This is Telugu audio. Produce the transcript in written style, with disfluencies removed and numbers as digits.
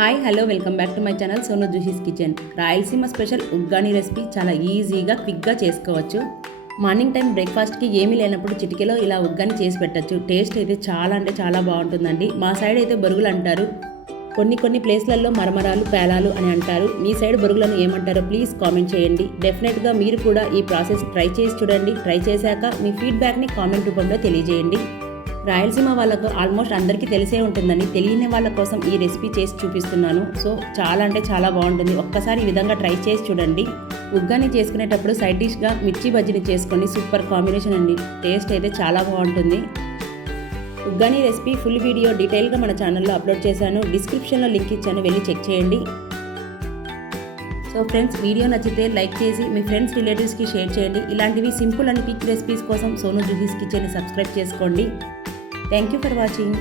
Hi hello welcome back to my channel Sonu Juhi's kitchen. Rayalaseema special Uggani recipe చాలా ఈజీగా క్విక్గా చేసుకోవచ్చు. మార్నింగ్ టైం బ్రేక్ఫాస్ట్కి ఏమీ లేనప్పుడు చిటికెలో ఇలా ఉగ్గాని చేసి పెట్టచ్చు. టేస్ట్ అయితే చాలా అంటే చాలా బాగుంటుందండి. మా సైడ్ అయితే బొరుగులు అంటారు, కొన్ని ప్లేస్లలో మరమరాలు పేలాలు అని అంటారు. మీ సైడ్ బొరుగులను ఏమంటారో ప్లీజ్ కామెంట్ చేయండి. డెఫినెట్గా మీరు కూడా ఈ ప్రాసెస్ ట్రై చేసి చూడండి. ట్రై చేశాక మీ ఫీడ్బ్యాక్ని కామెంట్ రూపంలో తెలియజేయండి. రాయలసీమ వాళ్ళకు ఆల్మోస్ట్ అందరికీ తెలిసే ఉంటుందని, తెలియని వాళ్ళ కోసం ఈ రెసిపీ చేసి చూపిస్తున్నాను. సో చాలా అంటే చాలా బాగుంటుంది. ఒక్కసారి ఈ విధంగా ట్రై చేసి చూడండి. ఉగ్గాని చేసుకునేటప్పుడు సైడ్ డిష్గా మిర్చి బజ్జీని చేసుకోండి. సూపర్ కాంబినేషన్ అండి. టేస్ట్ అయితే చాలా బాగుంటుంది. ఉగ్గాని రెసిపీ ఫుల్ వీడియో డీటెయిల్గా మన ఛానల్లో అప్లోడ్ చేశాను. డిస్క్రిప్షన్లో లింక్ ఇచ్చాను, వెళ్ళి చెక్ చేయండి. సో ఫ్రెండ్స్, వీడియో నచ్చితే లైక్ చేసి మీ ఫ్రెండ్స్ రిలేటివ్స్కి షేర్ చేయండి. ఇలాంటివి సింపుల్ అండ్ క్విక్ రెసిపీస్ కోసం సోను జుహీస్ కిచెన్ని సబ్స్క్రైబ్ చేసుకోండి. Thank you for watching.